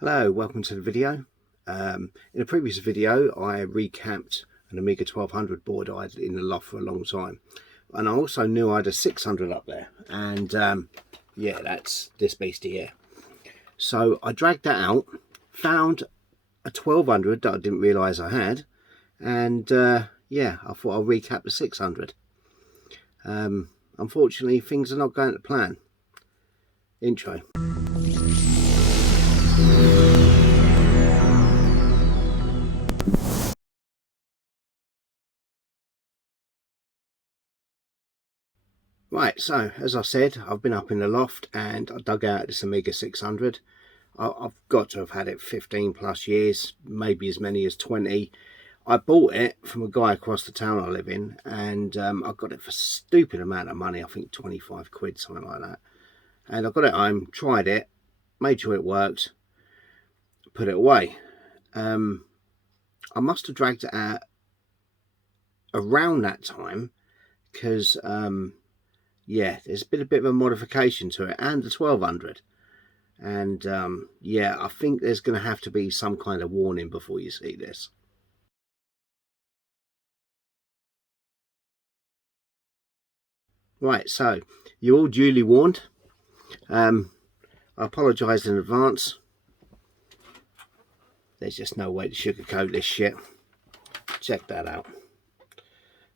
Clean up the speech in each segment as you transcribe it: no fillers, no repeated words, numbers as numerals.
Hello, welcome to the video. In a previous video I recapped an Amiga 1200 board I had in the loft for a long time, and I also knew I had a 600 up there, and yeah, that's this beastie here. So I dragged that out, found a 1200 that I didn't realise I had, and yeah, I thought I'll recap the 600. Unfortunately things are not going to plan. Intro. Right, so as I said, I've been up in the loft and I dug out this Amiga 600. I've got to have had it 15 plus years, maybe as many as 20. I bought it from a guy across the town I live in, and I got it for a stupid amount of money, I think 25 quid, something like that. And I got it home, tried it, made sure it worked, put it away. I must have dragged it out around that time because yeah, there's been a bit of a modification to it and the 1200, and yeah, I think there's going to have to be some kind of warning before you see this. Right, so you're all duly warned. I apologise in advance. There's just no way to sugarcoat this shit. Check that out.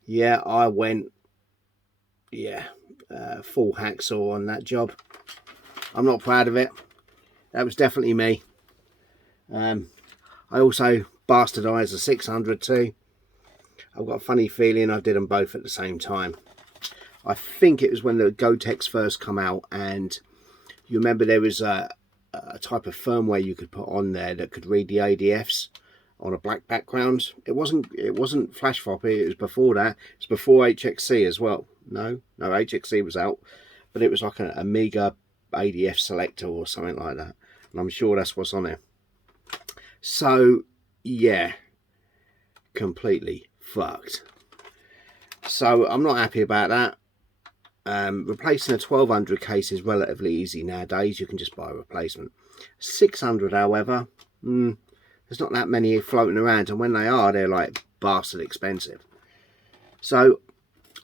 Yeah, I went, yeah, full hacksaw on that job. I'm not proud of it. That was definitely me. I also bastardised the 600 too. I've got a funny feeling I did them both at the same time. I think it was when the Gotex first come out, and you remember there was a type of firmware you could put on there that could read the ADFs on a black background. It wasn't flash floppy. It was before that. It's before HXC as well. No, HXC was out, but it was like an Amiga ADF selector or something like that, and I'm sure that's what's on there. So yeah, completely fucked. So I'm not happy about that. Replacing a 1200 case is relatively easy nowadays. You can just buy a replacement. 600, however, there's not that many floating around, and when they are, they're like bastard expensive. So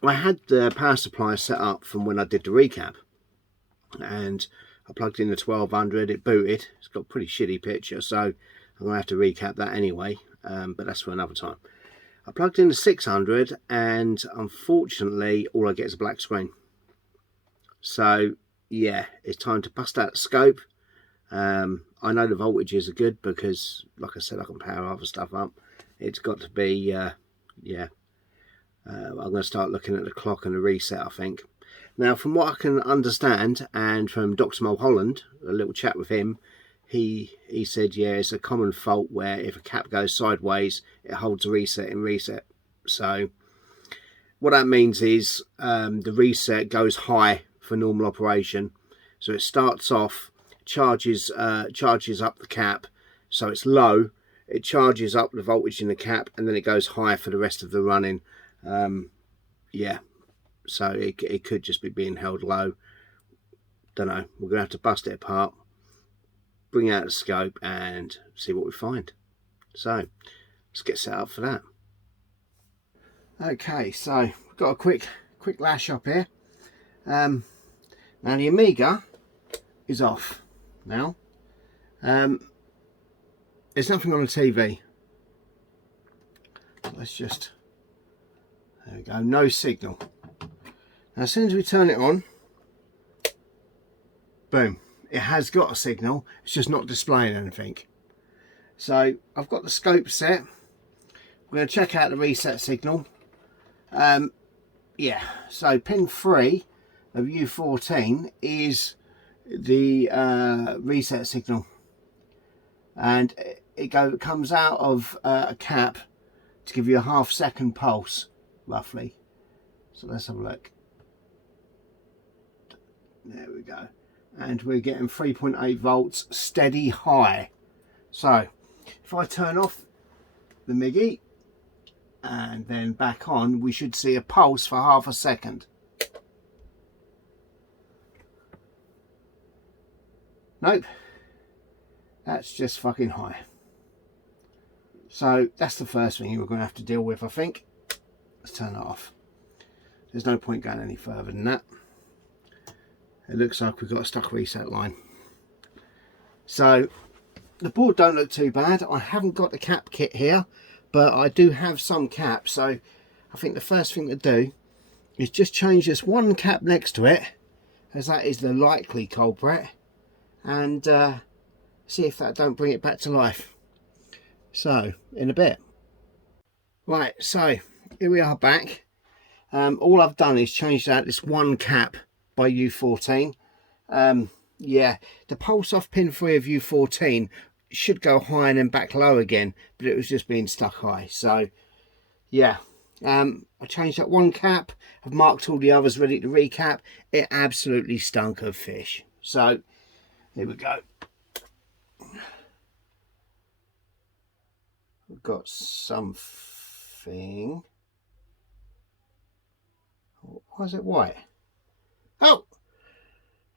I had the power supply set up from when I did the recap, and I plugged in the 1200. It booted. It's got a pretty shitty picture, so I'm gonna have to recap that anyway, but that's for another time. I plugged in the 600, and unfortunately all I get is a black screen. So yeah, it's time to bust out the scope. I know the voltages are good because, like I said, I can power other stuff up. It's got to be yeah, I'm going to start looking at the clock and the reset, I think. Now, from what I can understand, and from DrMulholland, a little chat with him, he said, yeah, it's a common fault where if a cap goes sideways, it holds a reset in reset. So what that means is the reset goes high for normal operation. So it starts off, charges up the cap, so it's low. It charges up the voltage in the cap, and then it goes high for the rest of the running. Yeah, so it could just be being held low. Don't know. We're gonna have to bust it apart, bring out the scope, and see what we find. So let's get set up for that. Okay, so we've got a quick lash up here. Now the Amiga is off now. There's nothing on the TV. Let's just, there we go, no signal. Now as soon as we turn it on, boom, it has got a signal. It's just not displaying anything. So I've got the scope set. We're going to check out the reset signal. Yeah, so pin 3 of U14 is the reset signal, and it comes out of a cap to give you a half-second pulse roughly. So let's have a look. There we go, and we're getting 3.8 volts steady high. So if I turn off the MIGI and then back on, we should see a pulse for half a second. Nope, That's just fucking high. So that's the first thing you're going to have to deal with, I think. Let's turn that off. There's no point going any further than that. It looks like we've got a stock reset line. So the board don't look too bad. I haven't got the cap kit here, but I do have some caps. So I think the first thing to do is just change this one cap next to it, as that is the likely culprit, and see if that don't bring it back to life. So in a bit. Right, so here we are back. All I've done is changed out this one cap by U14. Yeah, the pulse off pin 3 of U14 should go high and then back low again, but it was just being stuck high. So yeah, I changed that one cap. I've marked all the others ready to recap. It absolutely stunk of fish. So here we go. We've got something. Why is it white? Oh,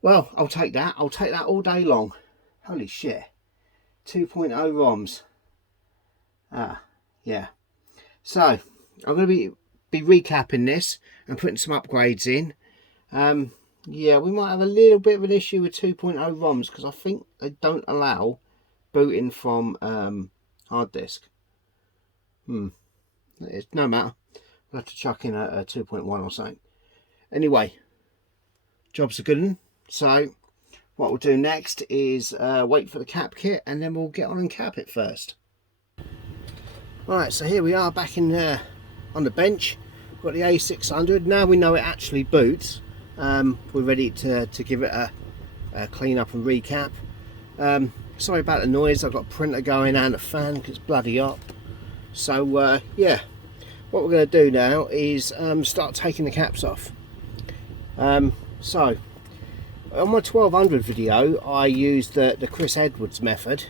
well, I'll take that. I'll take that all day long. Holy shit. 2.0 ROMs. Ah, yeah. So I'm going to be recapping this and putting some upgrades in. Yeah, we might have a little bit of an issue with 2.0 ROMs because I think they don't allow booting from hard disk. It's no matter. We'll have to chuck in a 2.1 or something. Anyway, job's a good one. So what we'll do next is wait for the cap kit, and then we'll get on and cap it first. Right, so here we are back in on the bench. We've got the A600. Now we know it actually boots. We're ready to give it a clean up and recap. Sorry about the noise. I've got a printer going and a fan because it's bloody hot. So yeah, what we're going to do now is start taking the caps off. So on my 1200 video I used the Chris Edwards method,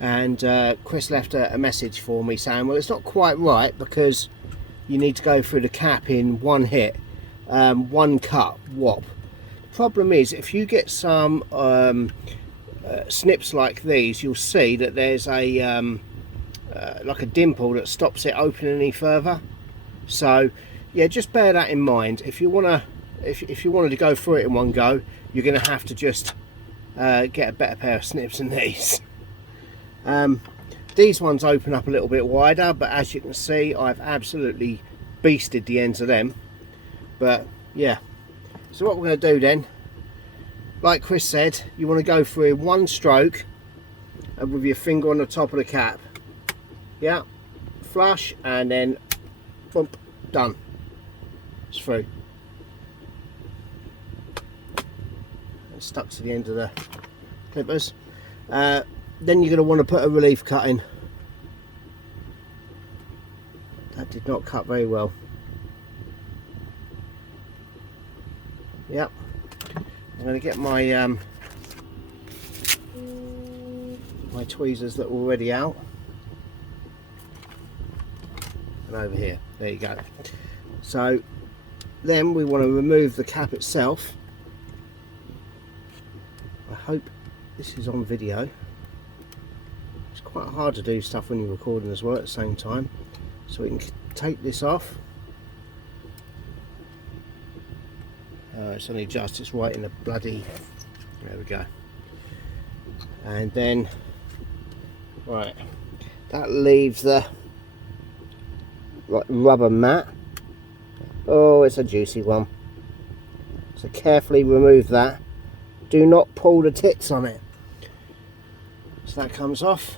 and Chris left a message for me saying, well, it's not quite right because you need to go through the cap in one hit, one cut, whop. The problem is if you get some snips like these, you'll see that there's a like a dimple that stops it opening any further. So yeah, just bear that in mind. If you wanted to go through it in one go, you're going to have to just get a better pair of snips than these. These ones open up a little bit wider, but as you can see, I've absolutely beasted the ends of them. But yeah, so what we're going to do then, like Chris said, you want to go through one stroke with your finger on the top of the cap. Yeah, flush, and then bump, done. It's through. It's stuck to the end of the clippers. Then you're going to want to put a relief cut in. That did not cut very well. Yep. I'm going to get my my tweezers that were already out. And over here, there you go. So then we want to remove the cap itself. I hope this is on video. It's quite hard to do stuff when you're recording as well at the same time. So we can take this off. It's only just, it's right in the bloody, there we go. And then, right, that leaves the rubber mat. Oh, it's a juicy one. So carefully remove that. Do not pull the tits on it. So that comes off.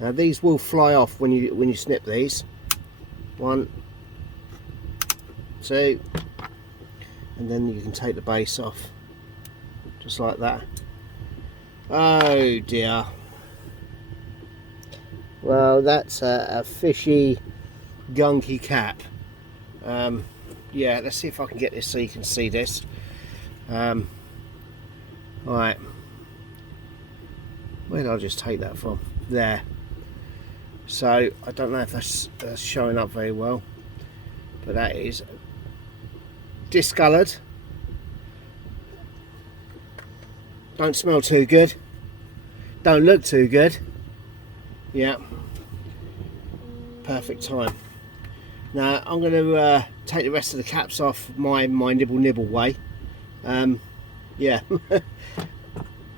Now these will fly off when you snip these. 1, 2, and then you can take the base off, just like that. Oh dear. Well, that's a fishy, gunky cap. Yeah, let's see if I can get this so you can see this. Right, where did I just take that from? There. So I don't know if that's showing up very well, but that is discoloured. Don't smell too good. Don't look too good. Yeah. Perfect time. Now I'm going to take the rest of the caps off my nibble way. Yeah.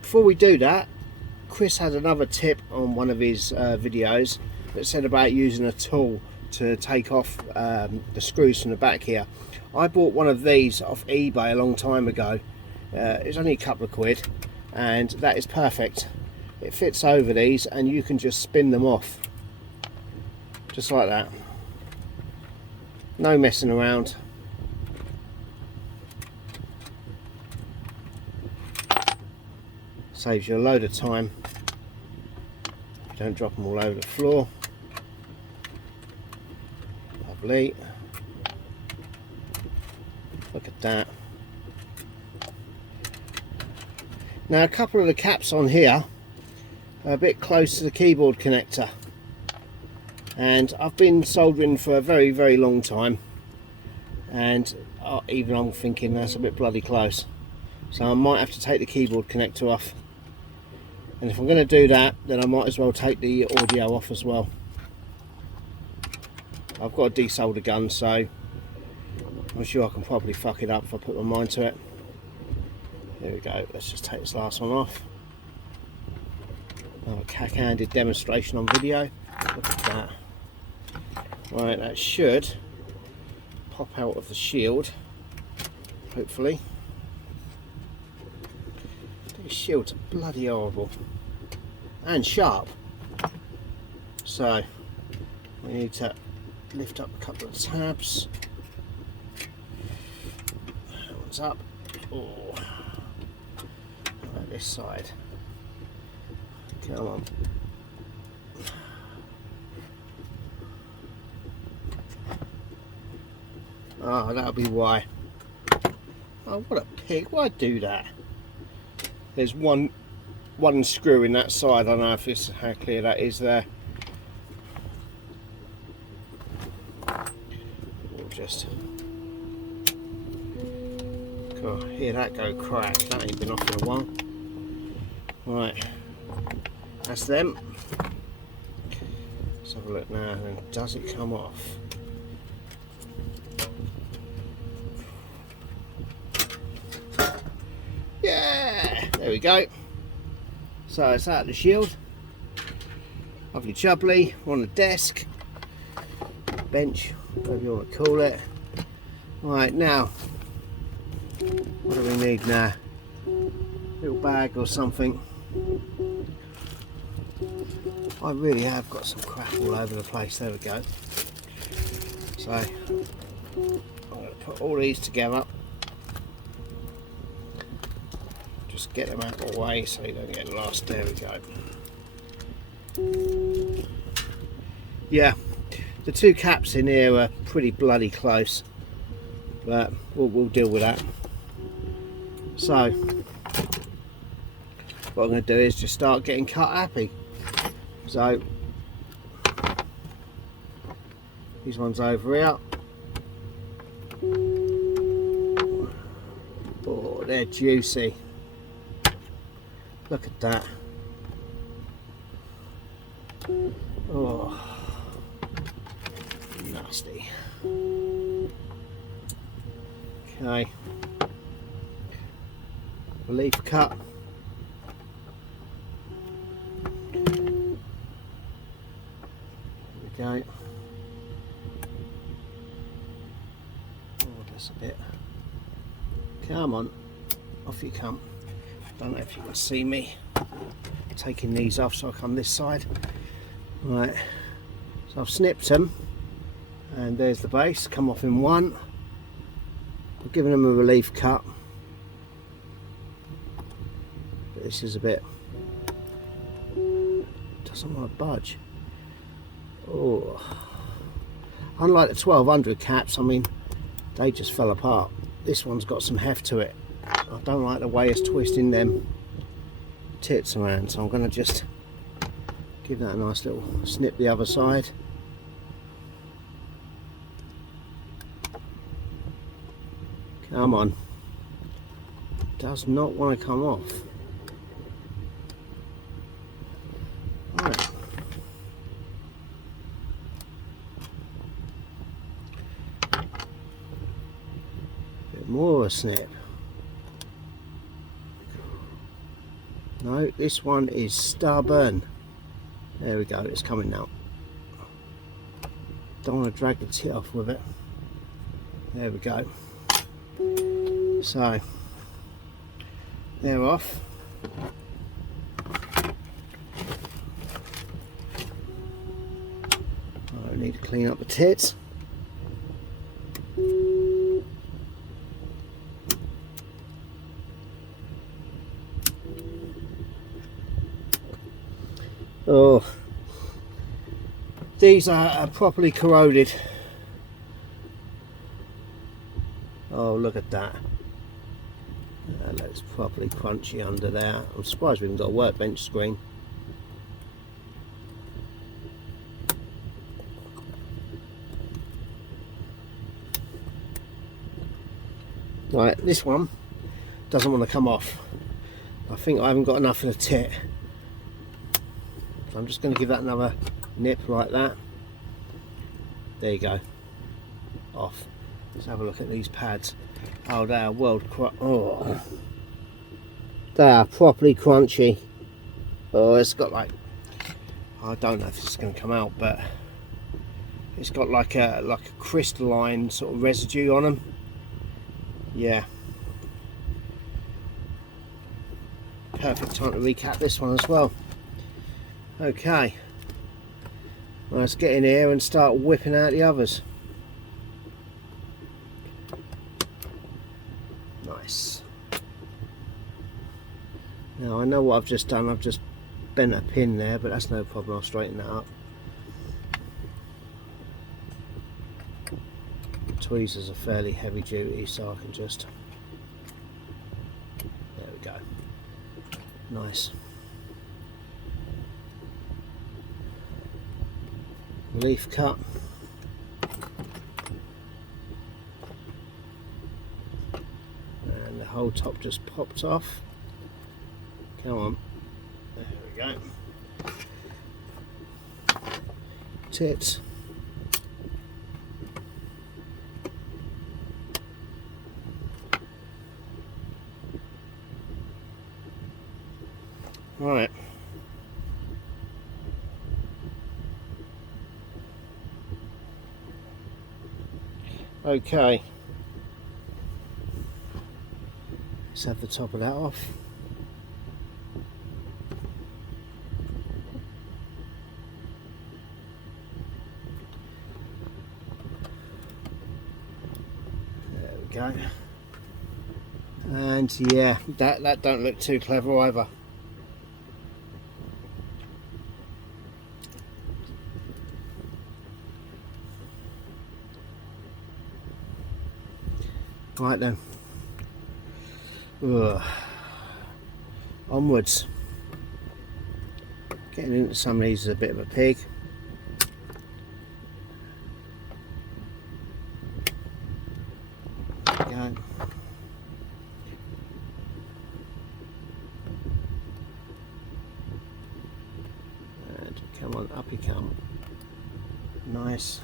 Before we do that, Chris had another tip on one of his videos that said about using a tool to take off the screws from the back here. I bought one of these off eBay a long time ago. It was only a couple of quid, and that is perfect. It fits over these and you can just spin them off just like that. No messing around. Saves you a load of time. You don't drop them all over the floor. Lovely. Look at that. Now a couple of the caps on here are a bit close to the keyboard connector, and I've been soldering for a very long time, and even I'm thinking that's a bit bloody close, so I might have to take the keyboard connector off. And if I'm going to do that, then I might as well take the audio off as well. I've got a desolder gun, so I'm sure I can probably fuck it up if I put my mind to it. There we go. Let's just take this last one off. Another cack-handed demonstration on video. Look at that. Right, that should pop out of the shield, hopefully. These shields are bloody horrible and sharp, so we need to lift up a couple of tabs. That one's up. Oh, like this side. Come on. Oh, that'll be why. Oh, what a pig. Why do that? There's one screw in that side. I don't know if it's how clear that is there. We'll just hear that go crack. That ain't been off in a while. Right, that's them. Let's have a look now. And does it come off? Yeah, there we go. So it's out of the shield. Lovely jubbly. We're on the desk, bench, whatever you want to call it. Right, now what do we need now? Little bag or something. I really have got some crap all over the place. There we go. So I'm going to put all these together. Just get them out of the way so you don't get lost. There we go. Yeah, the two caps in here are pretty bloody close, but we'll deal with that. So what I'm going to do is just start getting cut happy. So these ones over here, oh, they're juicy. Look at that. Oh, nasty. Okay, relief cut. There we go. Oh, that's a bit. Come on, off you come. Don't know if you can see me taking these off, so I come this side. Right, so I've snipped them, and there's the base, come off in one. I've given them a relief cut, but this is a bit, doesn't want to budge. Oh, unlike the 1200 caps, I mean, they just fell apart. This one's got some heft to it. I don't like the way it's twisting them tits around, so I'm going to just give that a nice little snip the other side. Come on. Does not want to come off. or a snip? No, this one is stubborn. There we go, it's coming now. Don't want to drag the tit off with it. There we go. So they're off. I need to clean up the tits. Oh, these are properly corroded. Oh, look at that. That looks properly crunchy under there. I'm surprised we haven't got a workbench screen. Right, this one doesn't want to come off. I think I haven't got enough of the tit. So I'm just going to give that another nip like that. There you go. Off. Let's have a look at these pads. Oh, they are oh, they are properly crunchy. Oh, it's got like, I don't know if this is going to come out, but it's got like a crystalline sort of residue on them. Yeah. Perfect time to recap this one as well. Okay. Let's get in here and start whipping out the others. Nice. Now I know what I've just done. I've just bent a pin there, but that's no problem. I'll straighten that up. Tweezers are fairly heavy duty, so I can just, there we go. Nice. Leaf cut. And the whole top just popped off. Come on. There we go. Tits. Right. Okay. Let's have the top of that off. There we go. And yeah, that don't look too clever either. Right then. Ugh. Onwards. Getting into some of these is a bit of a pig. There we go. And come on, up you come. Nice.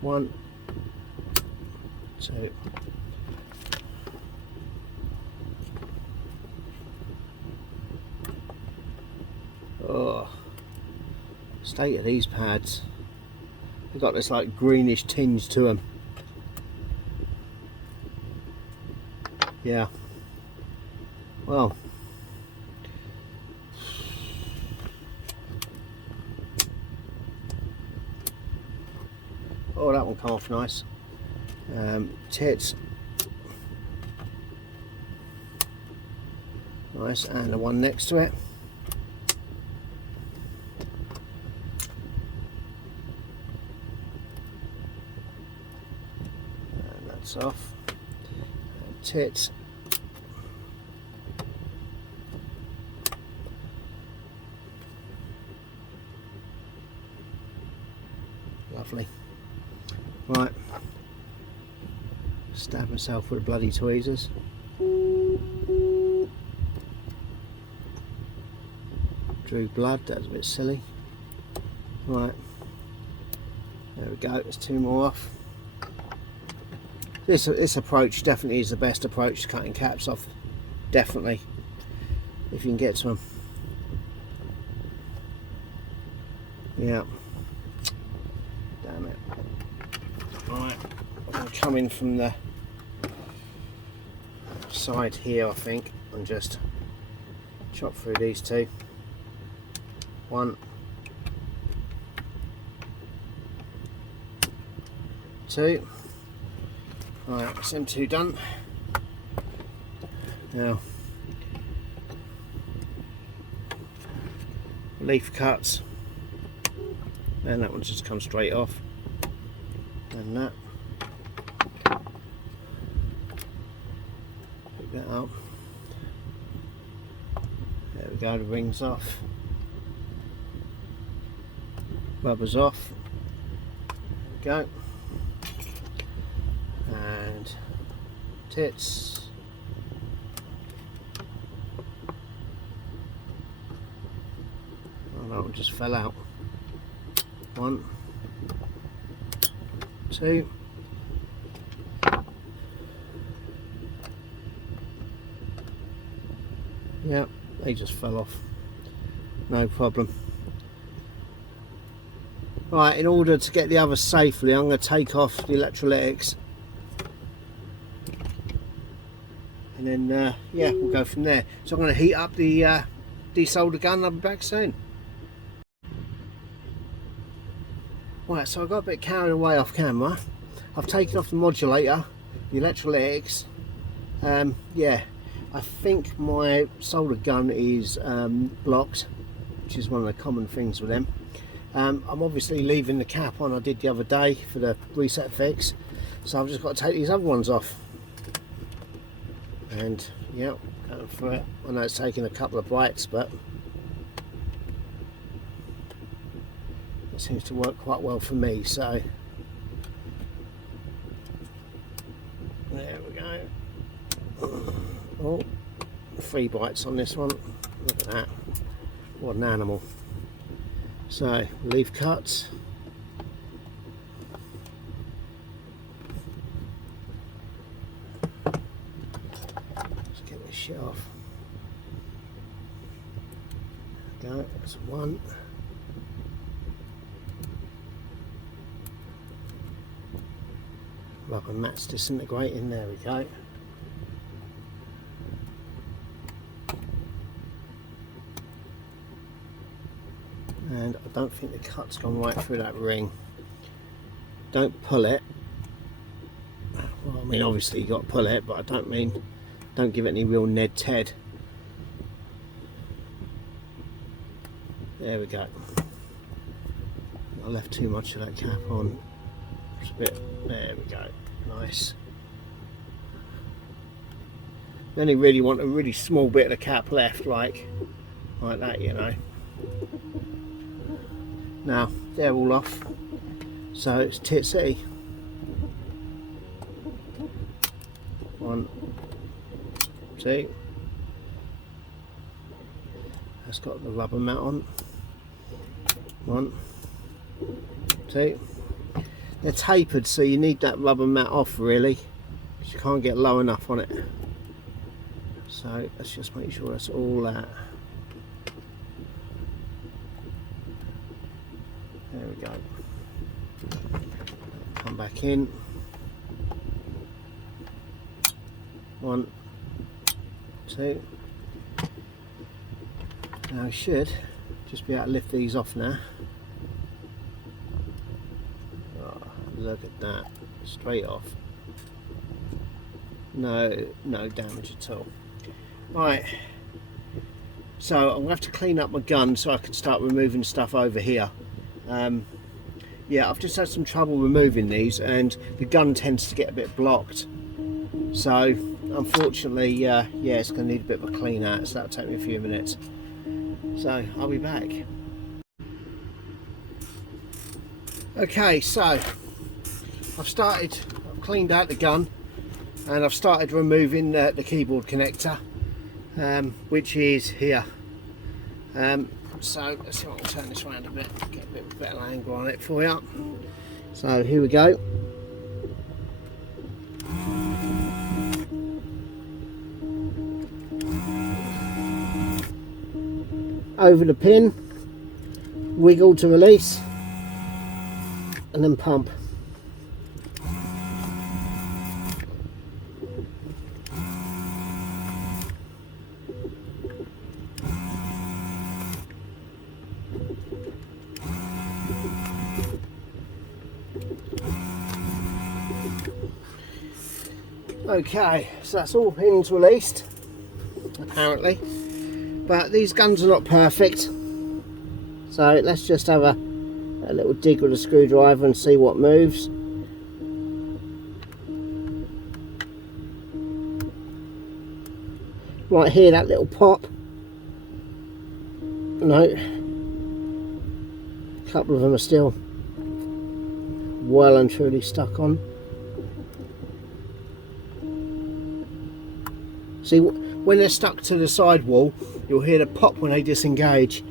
One, two. Oh, state of these pads. They've got this like greenish tinge to them. Yeah. Well. Oh, that one come off nice. Tits. Nice, and the one next to it. And that's off. And tits. Lovely. Right, stab myself with the bloody tweezers. drew blood, that was a bit silly. Right, there we go, there's 2 more off. This approach definitely is the best approach to cutting caps off, definitely, if you can get to them. Yeah, damn it. Right, I'm going to come in from the side here, I think, and just chop through these 2. 1, 2. Right, that's them 2 done. Now, leaf cuts, and that one just comes straight off, and that. Pick that up. There we go, the ring's off. Rubber's off. There we go. And tits. Oh, that one just fell out. 1, 2. Yep, they just fell off. No problem. Right, in order to get the others safely, I'm going to take off the electrolytics. And then, yeah, we'll go from there. So I'm going to heat up the desolder gun and I'll be back soon. Right, so I got a bit carried away off camera. I've taken off the modulator, the electrolytics. Yeah, I think my solder gun is blocked, which is one of the common things with them. I'm obviously leaving the cap on I did the other day for the reset fix, so I've just got to take these other ones off. And yeah, going for it. I know it's taking a couple of bites, but it seems to work quite well for me, so there we go. Oh, 3 bites on this one. Look at that, what an animal. So leaf cuts. Let's get this shit off. There we go, that's 1. Rubber mat's disintegrating, there we go. And I don't think the cut's gone right through that ring. Don't pull it. Well, I mean, obviously you got to pull it, but I don't give it any real Ned Ted. There we go. I left too much of that cap on. It's a bit. There we go. Nice. You only really want a really small bit of the cap left, like that, you know. Now they're all off, so it's titsy. 1, 2. That's got the rubber mat on. 1, 2. They're tapered, so you need that rubber mat off really, because you can't get low enough on it. So let's just make sure that's all out. There we go. Come back in. 1, 2. Now I should just be able to lift these off now. Oh, look at that, straight off. No damage at all. Right, so I'm gonna have to clean up my gun so I can start removing stuff over here. Yeah, I've just had some trouble removing these, and the gun tends to get a bit blocked. So unfortunately, yeah, it's going to need a bit of a clean out, so that'll take me a few minutes. So I'll be back. Okay, so I've cleaned out the gun, and I've started removing the keyboard connector, which is here. So let's see if I can turn this around a bit, get a bit better angle on it for you. So here we go. Over the pin, wiggle to release, and then pump. Okay, so that's all pins released, apparently, but these guns are not perfect, so let's just have a little dig with a screwdriver and see what moves. Might hear that little pop. No, a couple of them are still well and truly stuck on. See, when they're stuck to the side wall, you'll hear the pop when they disengage.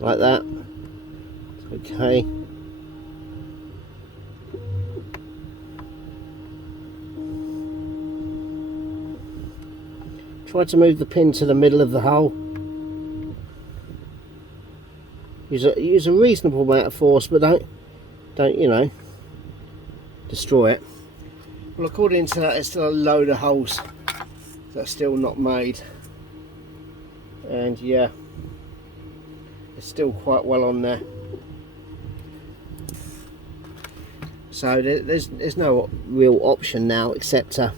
Like that. Okay. Try to move the pin to the middle of the hole. Use a reasonable amount of force, but don't you know, destroy it. Well, according to that, there's still a load of holes that are still not made, and yeah, it's still quite well on there. So there's no real option now except to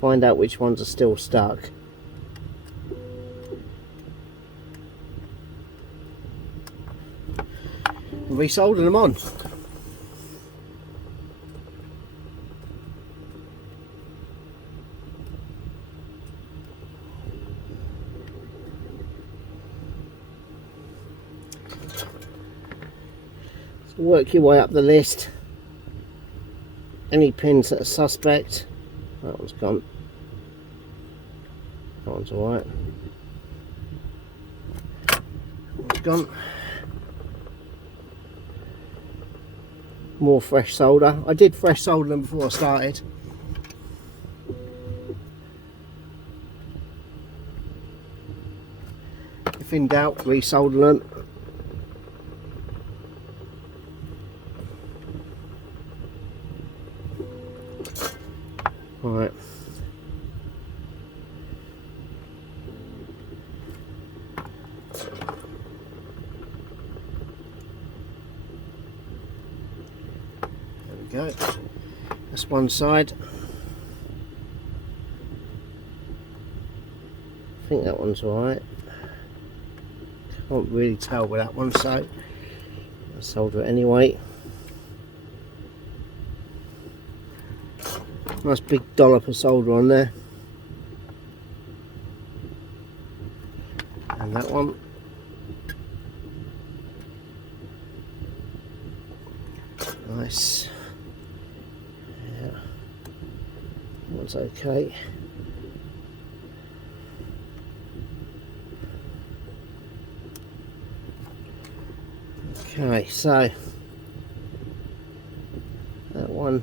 find out which ones are still stuck. Resoldering them on. Work your way up the list. Any pins that are suspect. That one's gone. That one's alright. That one's gone. More fresh solder. I did fresh solder them before I started. If in doubt, resolder them. Right. There we go. That's one side. I think that one's alright. Can't really tell with that one, so I'll solder it anyway. Nice big dollop of solder on there. And that one. Nice. Yeah. That one's okay. Okay, so that one.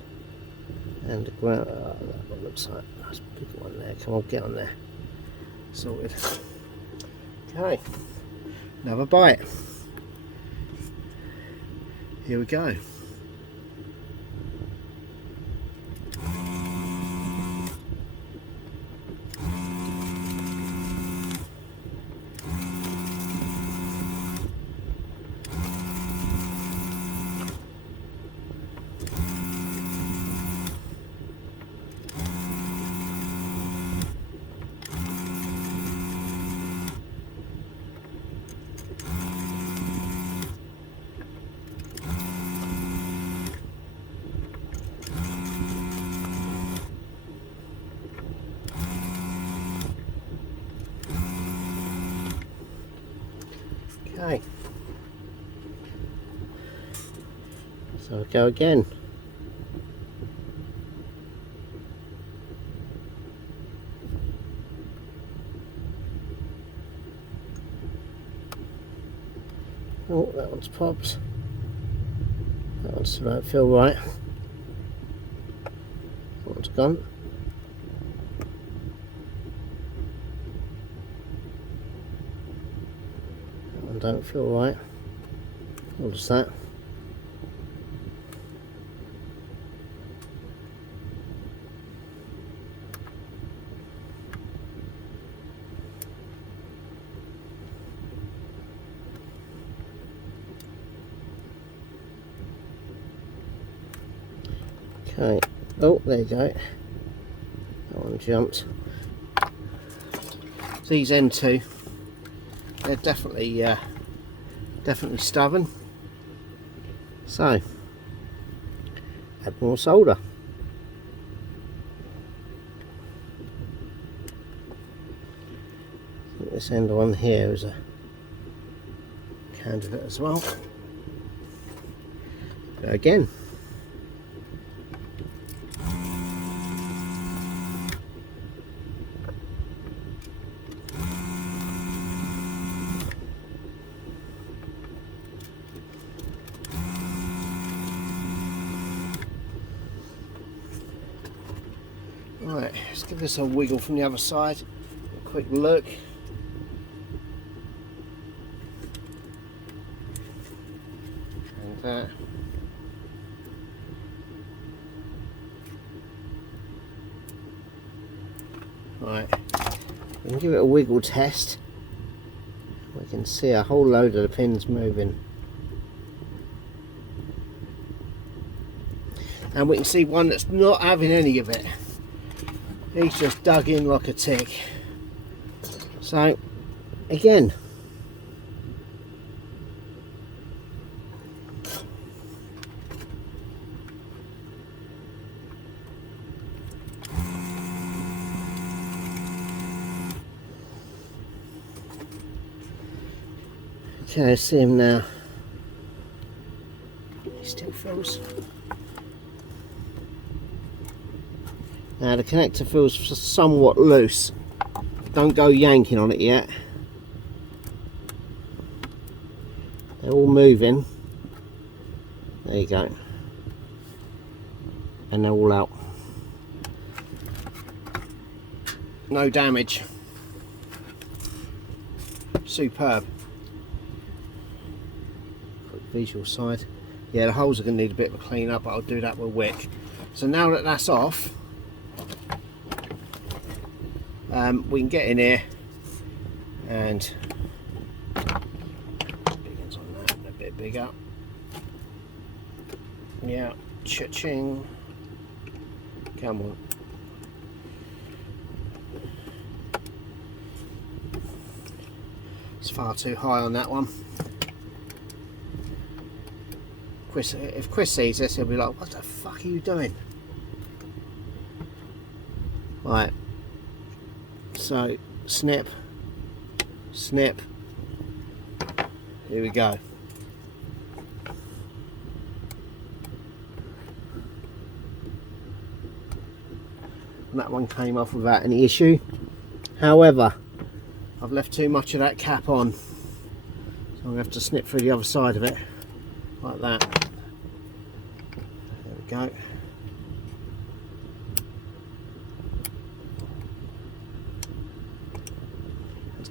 And the ground, that one looks like a nice big one there. Come on, get on there. Sorted. Okay, another bite. Here we go. Okay, so we go again. Oh, that one's popped. That one still don't feel right. That one's gone. That one don't feel right. What is that? Okay, oh, there you go. That one jumped. These N2, they're definitely stubborn. So, add more solder. I think this end one here is a candidate as well. Go again. Right, let's give this a wiggle from the other side. A quick look. And that. Right, we can give it a wiggle test. We can see a whole load of the pins moving. And we can see one that's not having any of it. He's just dug in like a tick. So, again, okay, I see him now. He still feels. Now the connector feels somewhat loose. Don't go yanking on it yet. They're all moving. There you go. And they're all out. No damage. Superb. Quick visual side. Yeah, the holes are going to need a bit of a clean up, but I'll do that with wick. So now that that's off, we can get in here and begins on that a bit bigger. Yeah, cha-ching. Come on. It's far too high on that one. If Chris sees this, he'll be like, what the fuck are you doing? Right. So, snip, snip, here we go. And that one came off without any issue. However, I've left too much of that cap on, so I'm going to have to snip through the other side of it, like that. There we go.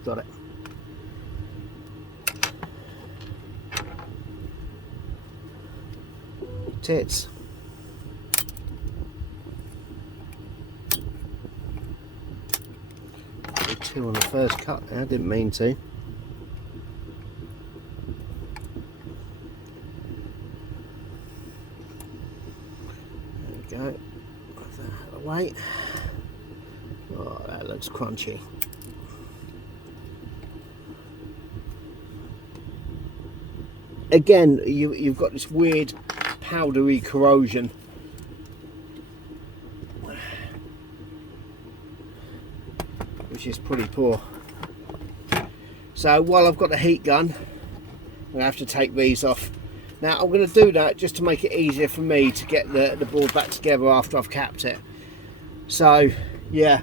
Got it. Tits. Two on the first cut. I didn't mean to. There we go. Put that out of the way. Oh, that looks crunchy. Again, you've got this weird powdery corrosion. Which is pretty poor. So while I've got the heat gun, I'm going to have to take these off. Now I'm going to do that just to make it easier for me to get the board back together after I've capped it. So yeah.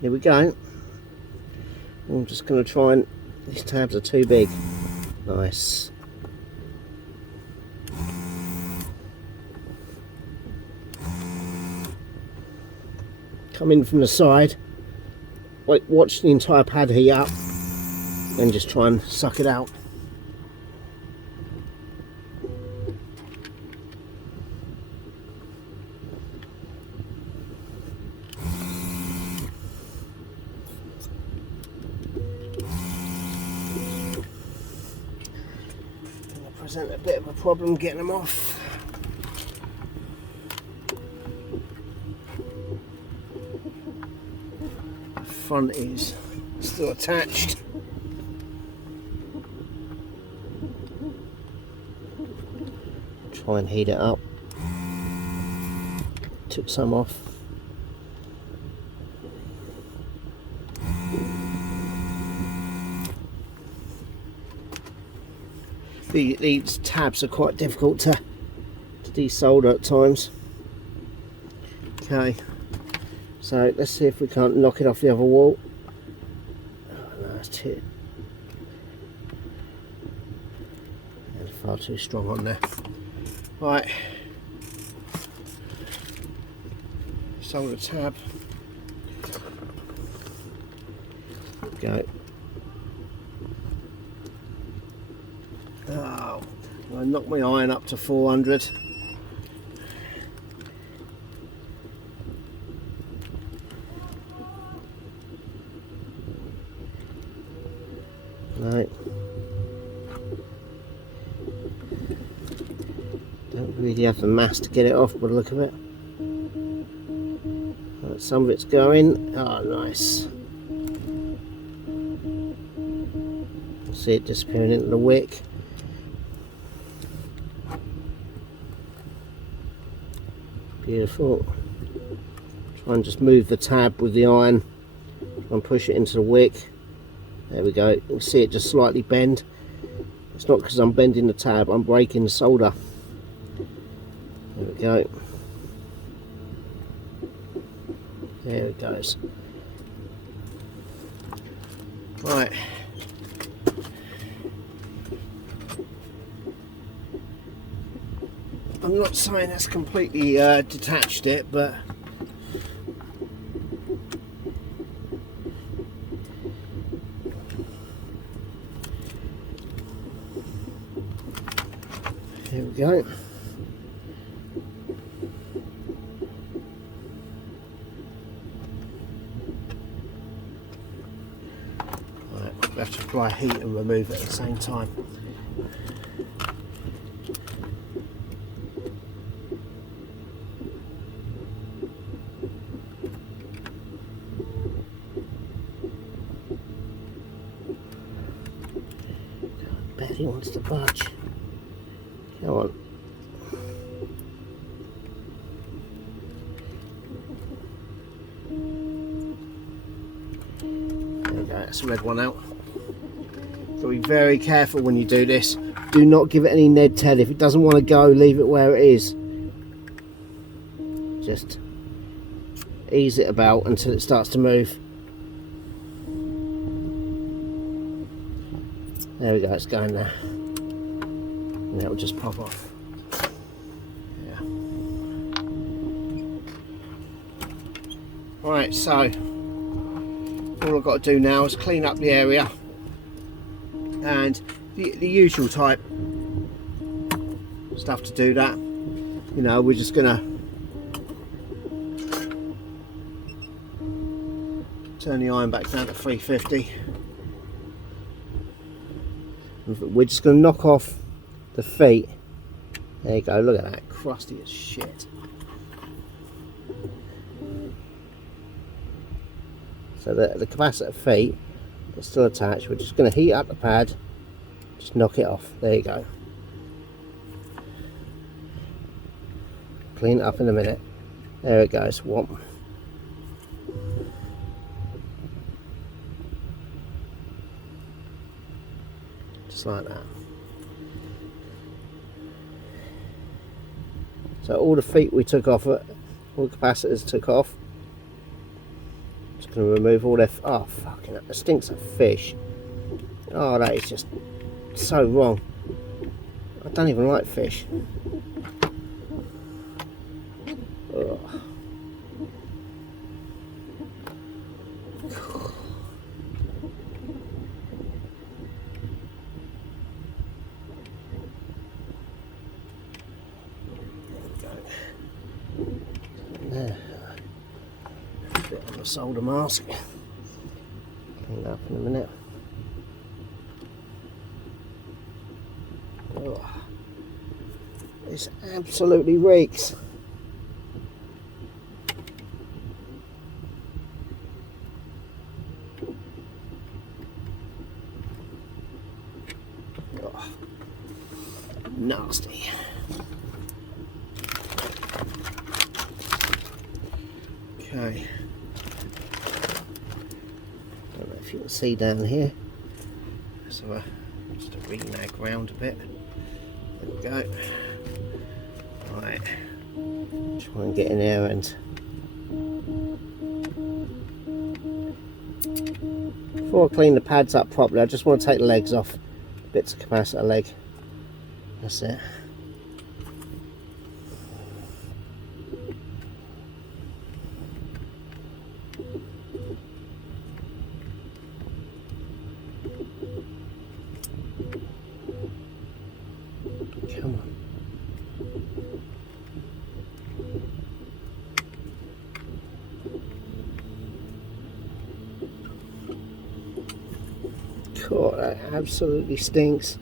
Here we go. I'm just going to try and, these tabs are too big. Nice. Come in from the side, wait, watch the entire pad heat up, then just try and suck it out. Present a bit of a problem getting them off. The front is still attached. Try and heat it up. Took some off. These tabs are quite difficult to desolder at times. Okay, so let's see if we can't knock it off the other wall. Oh no, it's too, and far too strong on there. Right, solder tab. Go. Oh, I knocked my iron up to 400. Right. Don't really have the mass to get it off by the look of it. Right, some of it's going. Oh, nice. See it disappearing into the wick. Beautiful. Try and just move the tab with the iron. Try and push it into the wick. There we go. You can see it just slightly bend. It's not because I'm bending the tab, I'm breaking the solder. There we go. There it goes. Right. I'm not saying that's completely detached it, but here we go. Right, we'll have to apply heat and remove it at the same time. He wants to budge. Come on. There we go, that's the red one out. So be very careful when you do this. Do not give it any Ned Ted. If it doesn't want to go, leave it where it is. Just ease it about until it starts to move. There we go, it's going now. And that will just pop off. Yeah. Right, so all I've got to do now is clean up the area and the usual type stuff to do that. You know, we're just gonna turn the iron back down to 350. We're just going to knock off the feet. There you go, look at that, crusty as shit. So the capacitor feet are still attached. We're just going to heat up the pad, just knock it off. There you go. Clean it up in a minute. There it goes. One. Just like that. So all the feet we took off, all the capacitors took off. Just Going to remove all their... Oh, fucking hell. It stinks of fish. Oh, that is just so wrong. I don't even like fish. Ugh. There. A bit on the solder mask. Clean that up in a minute. Oh, this absolutely reeks. Oh, nasty. Okay. Don't know if you can see down here. So just a renag round a bit. There we go. Right. Try and get in there, and before I clean the pads up properly, I just want to take the legs off. Bits of capacitor leg. That's it. Come on. God, that absolutely stinks.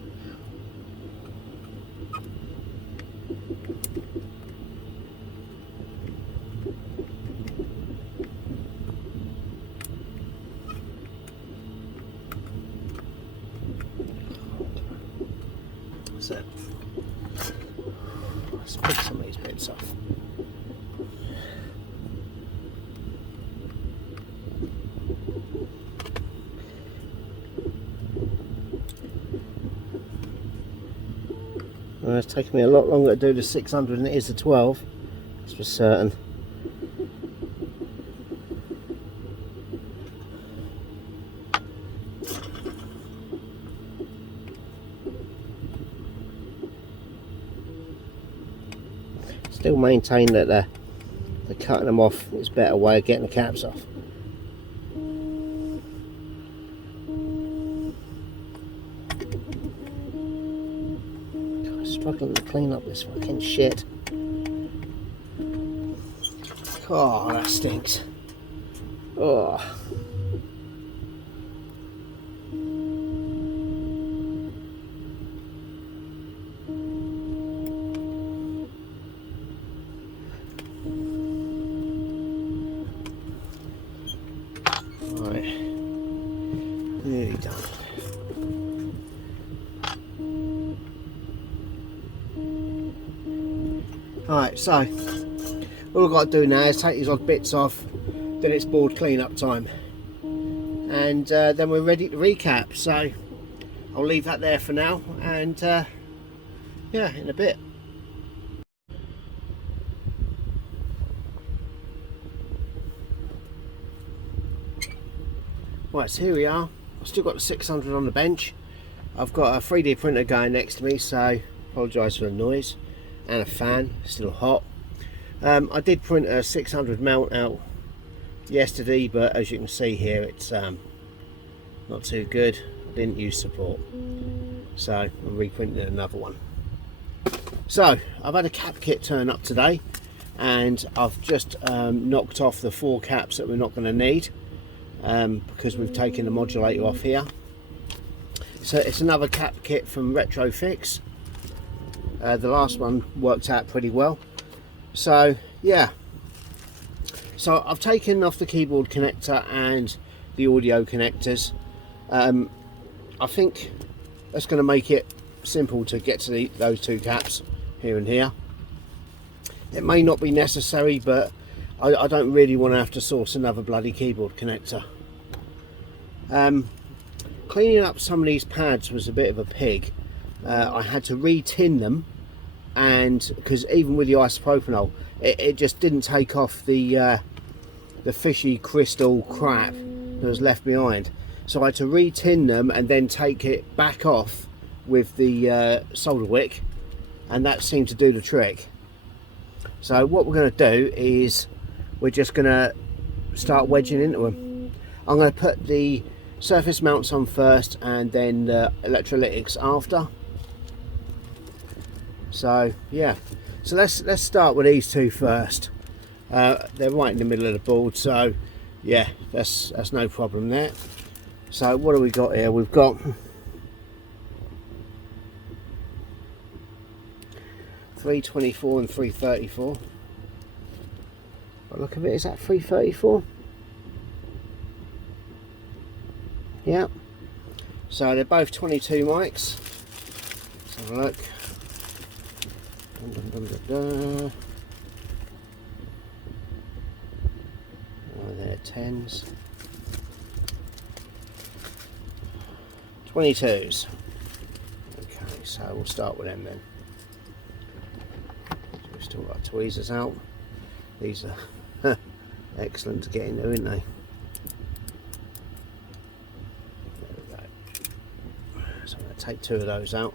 That's it. Let's pick some of these bits off. Well, it's taken me a lot longer to do the 600 than it is the 12, that's for certain. Still maintain that the cutting them off is a better way of getting the caps off. God, struggling to clean up this fucking shit. Oh, that stinks. Oh. Right, nearly done. Alright, so all I've got to do now is take these odd bits off, then it's board clean-up time, and then we're ready to recap. So I'll leave that there for now, and yeah, in a bit. Right, so here we are. I've still got the 600 on the bench. I've got a 3D printer going next to me, so apologise for the noise, and a fan, still hot. I did print a 600 mount out yesterday, but as you can see here, it's not too good. I didn't use support, so I'm reprinting another one. So I've had a cap kit turn up today, and I've just knocked off the 4 caps that we're not going to need. Because we've taken the modulator off here. So it's another cap kit from Retrofix. The last one worked out pretty well. So yeah, so I've taken off the keyboard connector and the audio connectors. I think that's going to make it simple to get to those 2 caps here and here. It may not be necessary, but I don't really want to have to source another bloody keyboard connector. Cleaning up some of these pads was a bit of a pig. I had to re-tin them, and because even with the isopropanol, it just didn't take off the the fishy crystal crap that was left behind. So I had to re-tin them and then take it back off with the solder wick, and that seemed to do the trick. So what we're going to do is we're just going to start wedging into them. I'm going to put the surface mounts on first and then the electrolytics after. So yeah, so let's start with these two first. They're right in the middle of the board, so yeah, that's no problem there. So what do we got here? We've got 324 and 334. But look at it, is that 334? Yeah. So they're both 22 mics. Let's have a look. Dun, dun, dun, dun, dun. Oh, they're 10s. 22s. Okay, so we'll start with them then. So we've still got tweezers out. These are excellent to get into, aren't they? There we go. So I'm going to take two of those out.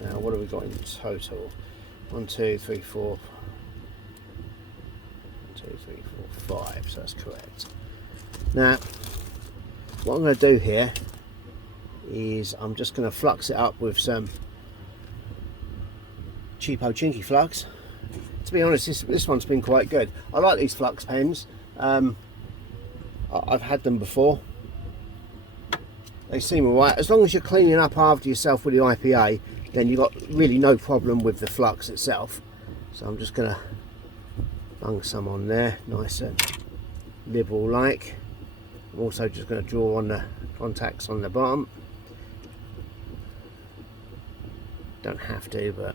Now what have we got in total? 1, 2, 3, 4. 1, 2, 3, 4, 5. So that's correct. Now, what I'm going to do here is I'm just going to flux it up with some cheapo chinky flux. To be honest, this one's been quite good. I like these flux pens. I've had them before. They seem alright. As long as you're cleaning up after yourself with the IPA, then you've got really no problem with the flux itself. So I'm just going to bung some on there, nice and liberal like. I'm also just going to draw on the contacts on the bottom. Don't have to, but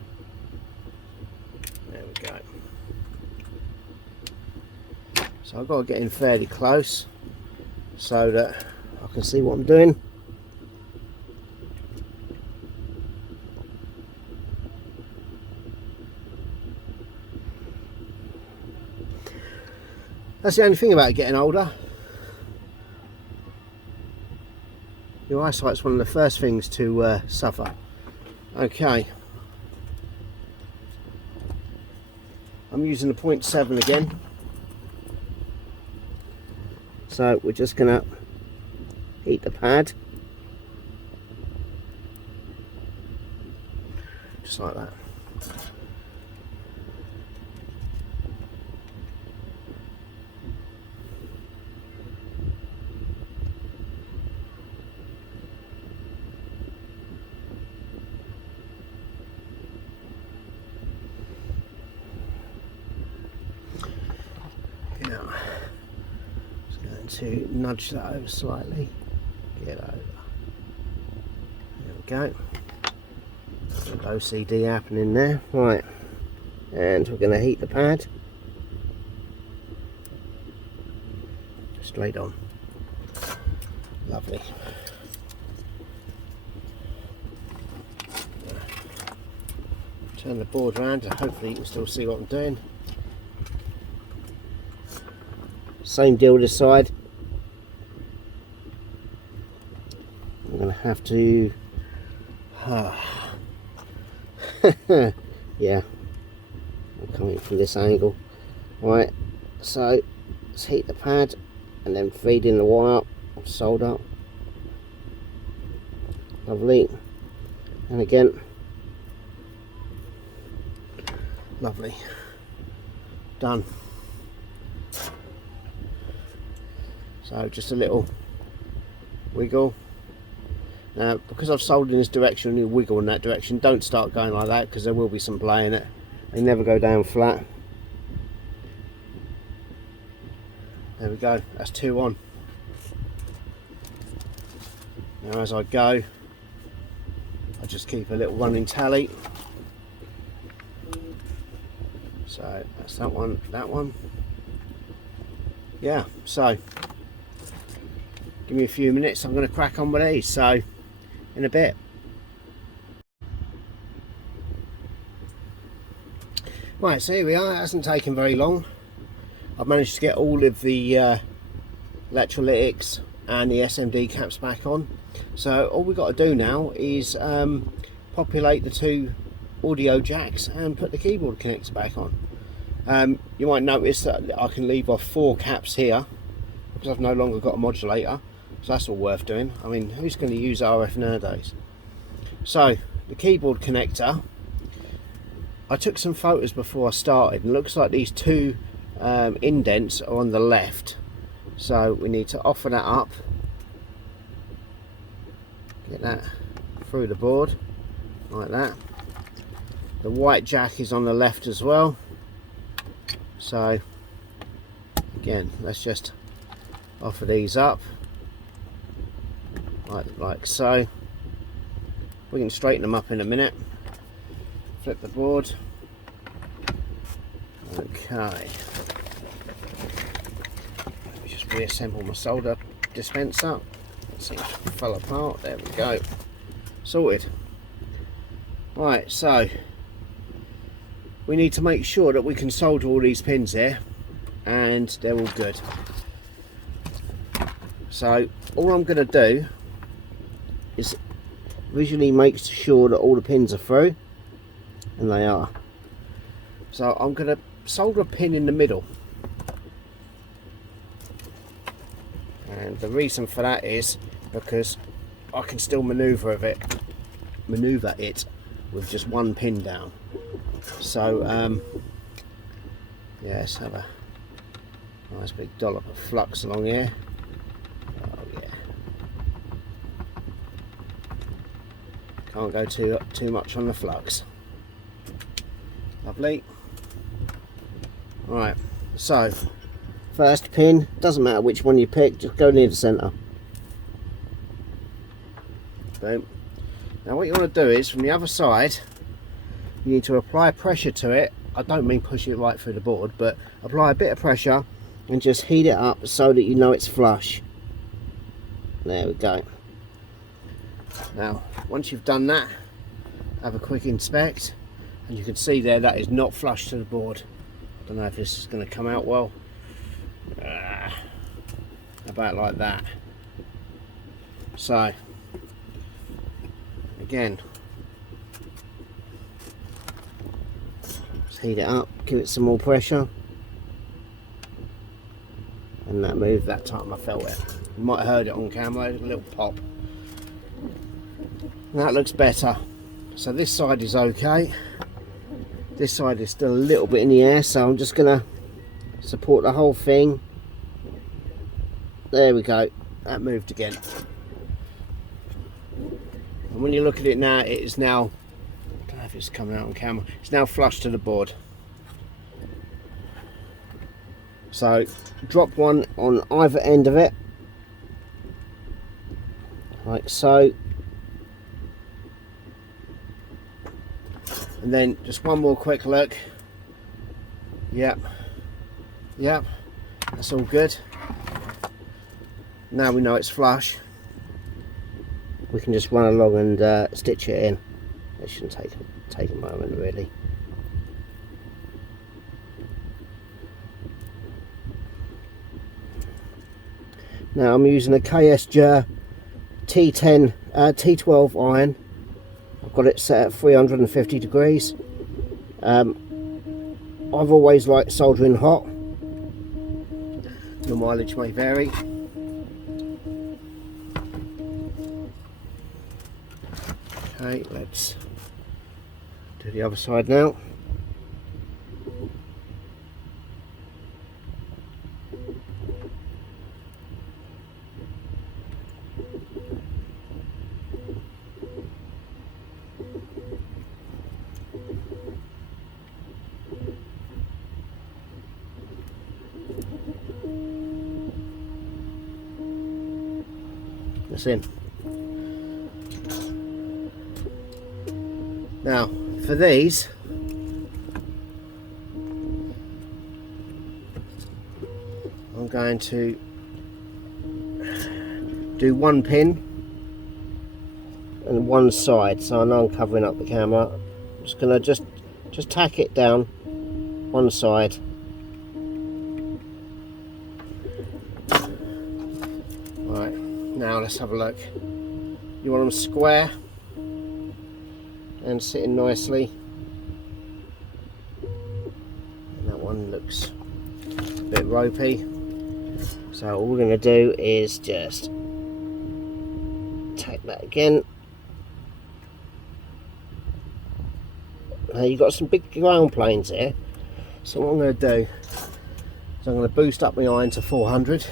there we go. So I've got to get in fairly close so that I can see what I'm doing. That's the only thing about getting older. Your eyesight's one of the first things to suffer. Okay. I'm using the 0.7 again. So we're just going to heat the pad. Just like that. To nudge that over slightly, get over. There we go. A little OCD happening there. Right, and we're going to heat the pad straight on. Lovely. Turn the board around, and hopefully you can still see what I'm doing. Same deal this side. I'm going to have to yeah, I'm coming from this angle. Right, so let's heat the pad and then feed in the wire of solder. Lovely. And again, lovely. Done. So just a little wiggle. Now, because I've soldered in this direction and you wiggle in that direction, don't start going like that because there will be some play in it. They never go down flat. There we go, that's 2 on. Now as I go, I just keep a little running tally. So that's that one, that one. Yeah, so give me a few minutes, I'm going to crack on with these, so in a bit. Right, so here we are. It hasn't taken very long. I've managed to get all of the electrolytics and the SMD caps back on. So all we've got to do now is populate the two audio jacks and put the keyboard connector back on. You might notice that I can leave off 4 caps here because I've no longer got a modulator, so that's all worth doing. I mean, who's going to use RF nowadays? So the keyboard connector, I took some photos before I started, and it looks like these 2 indents are on the left, so we need to offer that up, get that through the board like that. The white jack is on the left as well, so again, let's just offer these up like so. We can straighten them up in a minute. Flip the board. Okay, let me just reassemble my solder dispenser. It seems to fall apart. There we go, sorted. Right, so we need to make sure that we can solder all these pins here and they're all good. So all I'm going to do is visually make sure that all the pins are through, and they are. So I'm going to solder a pin in the middle, and the reason for that is because I can still maneuver it with just 1 pin down. So yeah, let's have a nice big dollop of flux along here. Oh yeah, can't go too much on the flux. Lovely. Right, so first pin, doesn't matter which one you pick, just go near the centre. Boom. Now what you want to do is, from the other side, you need to apply pressure to it. I don't mean push it right through the board, but apply a bit of pressure and just heat it up so that you know it's flush. There we go. Now once you've done that, have a quick inspect, and you can see there that is not flush to the board. I don't know if this is going to come out well. About like that. So again, just heat it up, give it some more pressure, and that moved that time. I felt it. You might have heard it on camera, a little pop. That looks better. So this side is okay. This side is still a little bit in the air, so I'm just gonna support the whole thing. There we go, that moved again. And when you look at it now, it is now, I don't know if it's coming out on camera, it's now flush to the board. So drop one on either end of it, like so. And then just one more quick look. Yep, that's all good. Now we know it's flush, we can just run along and stitch it in. It shouldn't take a moment really. Now I'm using a KSJ T10 T12 iron. I've got it set at 350 degrees. I've always liked soldering hot. Your mileage may vary. Okay, let's do the other side now. That's in. Now for these, I'm going to do 1 pin and 1 side, so I know I'm covering up the camera. I'm just gonna just tack it down one side. Right, now let's have a look. You want them square and sitting nicely. And that one looks a bit ropey. So all we're going to do is just take that again. Now you've got some big ground planes here. So what I'm going to do is I'm going to boost up my iron to 400.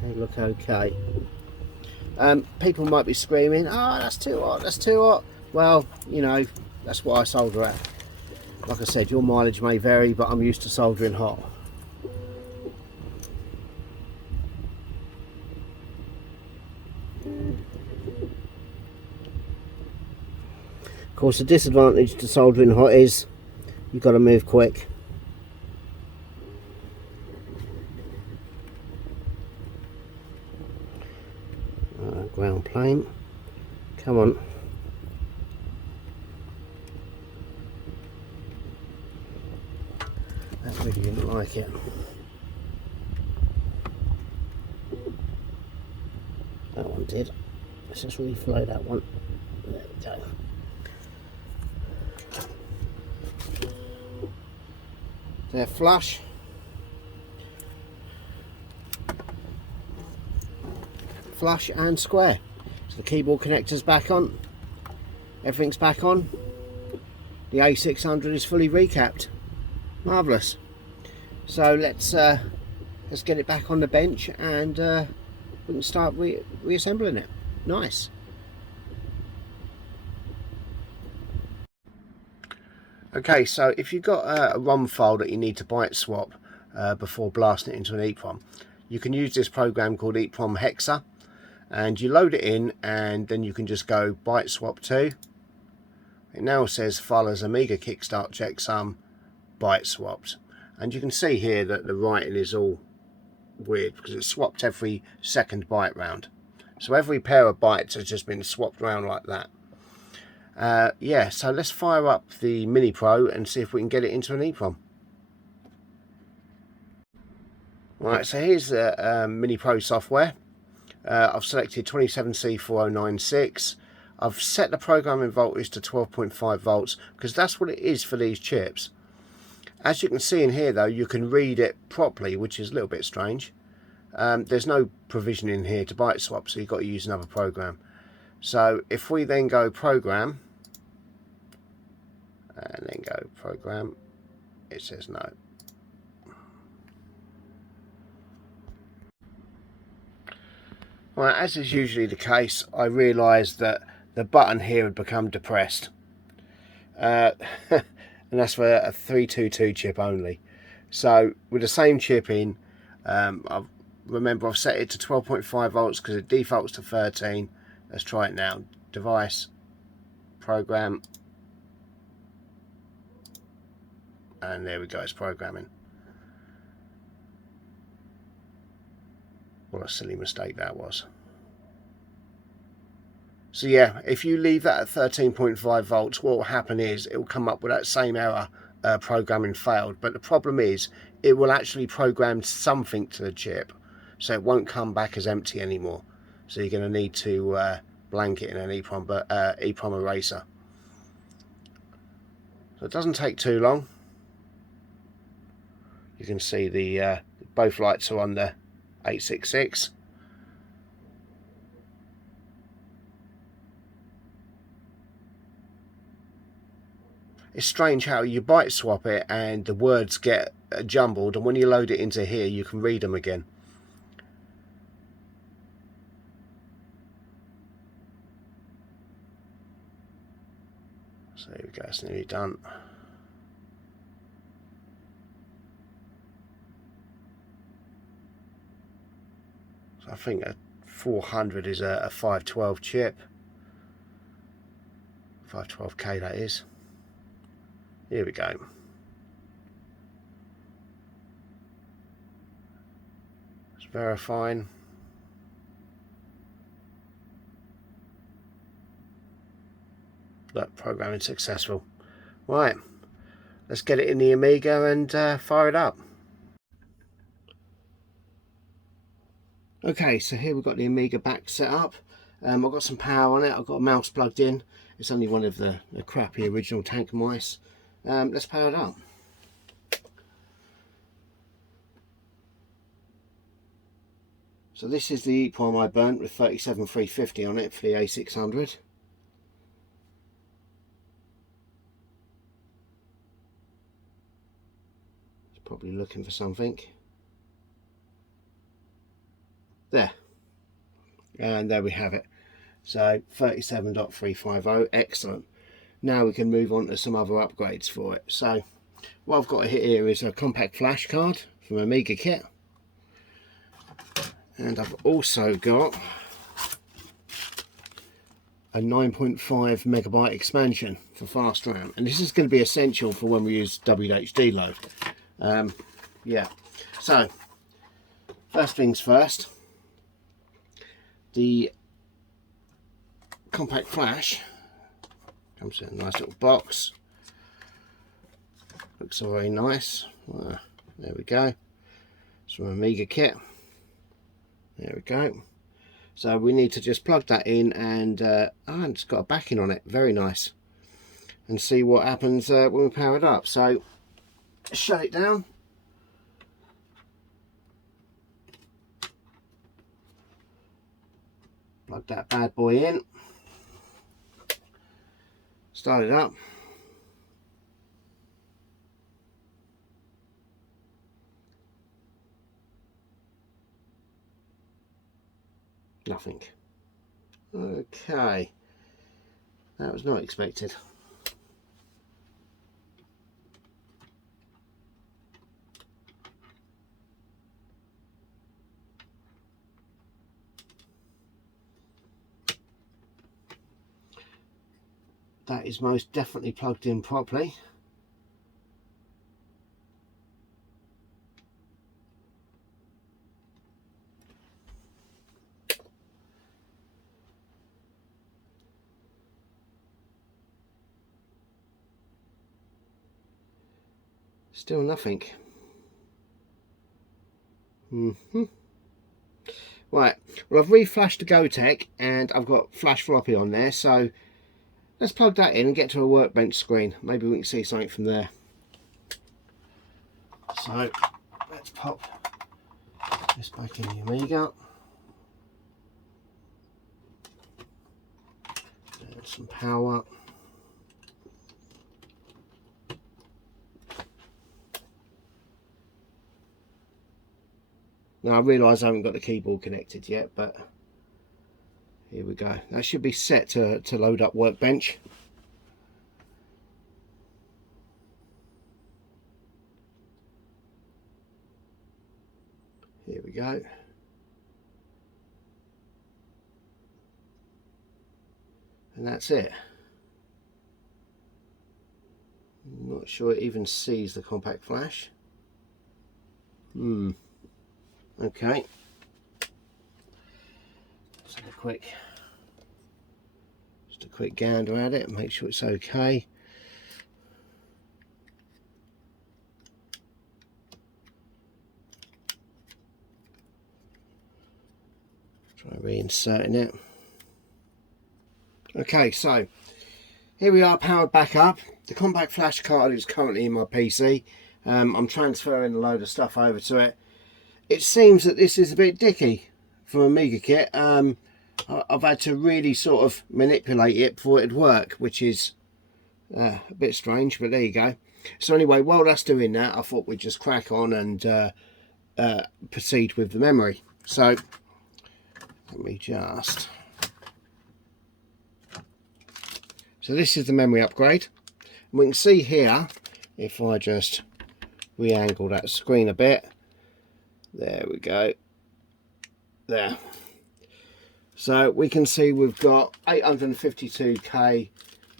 They look okay. People might be screaming, "Oh, that's too hot, that's too hot." Well, you know, that's what I solder at. Like I said, your mileage may vary, but I'm used to soldering hot. Of course, the disadvantage to soldering hot is you've got to move quick. Ground plane, come on. That really didn't like it. That one did. Let's just reflow that one. There we go. They're flush. Flush and square. So the keyboard connector's back on. Everything's back on. The A600 is fully recapped. Marvellous. So let's get it back on the bench and we can start reassembling it. Nice. Okay, so if you've got a ROM file that you need to byte swap before blasting it into an EEPROM, you can use this program called EEPROM Hexa, and you load it in and then you can just go byte swap to. It now says file as Amiga kickstart checksum byte swapped, and you can see here that the writing is all weird because it's swapped every second byte round. So every pair of bytes has just been swapped around like that. Yeah, so let's fire up the Mini Pro and see if we can get it into an EEPROM. Right, so here's the Mini Pro software. I've selected 27C4096. I've set the programming voltage to 12.5 volts because that's what it is for these chips. As you can see in here though, you can read it properly, which is a little bit strange. There's no provision in here to byte swap, so you've got to use another program. So if we then go program and then go program, it says no. Well, as is usually the case, I realised that the button here had become depressed. And that's for a 322 chip only. So with the same chip in, remember I've set it to 12.5 volts because it defaults to 13. Let's try it now. Device, program, and there we go, it's programming. What a silly mistake that was. So yeah, if you leave that at 13.5 volts, what will happen is it will come up with that same error, programming failed. But the problem is it will actually program something to the chip, so it won't come back as empty anymore. So you're going to need to blank it in an EEPROM eraser. So it doesn't take too long. You can see the both lights are on the 866. It's strange how you byte swap it and the words get jumbled, and when you load it into here you can read them again. So there we go, it's nearly done. So I think a 400 is a 512 chip. 512K that is. Here we go. It's verifying. look, programming successful. Right, let's get it in the Amiga and fire it up. Okay, so here we've got the Amiga back set up. I've got some power on it. I've got a mouse plugged in. It's only one of the crappy original tank mice. Let's power it up. So this is the EEPROM I burnt with 37350 on it for the A600. It's probably looking for something. There. And there we have it. So 37.350, excellent. Now we can move on to some other upgrades for it. So what I've got here is a compact flash card from Amiga Kit. And I've also got a 9.5 megabyte expansion for fast RAM. And this is going to be essential for when we use WHD load. Yeah, so first things first, the compact flash comes in a nice little box. Looks very nice. There we go. It's from Amiga Kit. There we go. So we need to just plug that in, and it's got a backing on it. Very nice. And see what happens when we power it up. So shut it down. Plug that bad boy in. Start it up. Nothing. Okay. That was not expected. That is most definitely plugged in properly. Still nothing. Right, well, I've reflashed the GoTech and I've got flash floppy on there, so let's plug that in and get to a workbench screen. Maybe we can see something from there. So let's pop this back in the Amiga. Add some power. Now I realise I haven't got the keyboard connected yet, but here we go. That should be set to load up Workbench. Here we go. And that's it. I'm not sure it even sees the compact flash. Okay. Let's have just a quick gander at it and make sure it's okay. Try reinserting it. Okay, so here we are, powered back up. The compact flash card is currently in my PC. I'm transferring a load of stuff over to it. It seems that this is a bit dicky from Amiga Kit. I've had to really sort of manipulate it for it to work, which is a bit strange, but there you go. So anyway, while that's doing that, I thought we'd just crack on and proceed with the memory. So let me just... So this is the memory upgrade. And we can see here, if I just re-angle that screen a bit, there we go, there. So we can see we've got 852k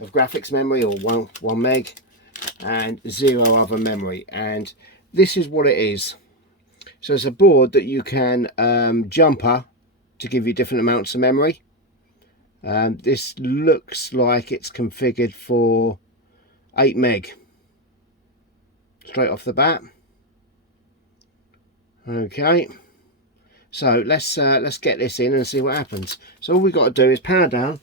of graphics memory, or one meg, and 0 other memory. And this is what it is. So it's a board that you can jumper to give you different amounts of memory. This looks like it's configured for 8 meg straight off the bat. Okay, so let's get this in and see what happens. So all we've got to do is power down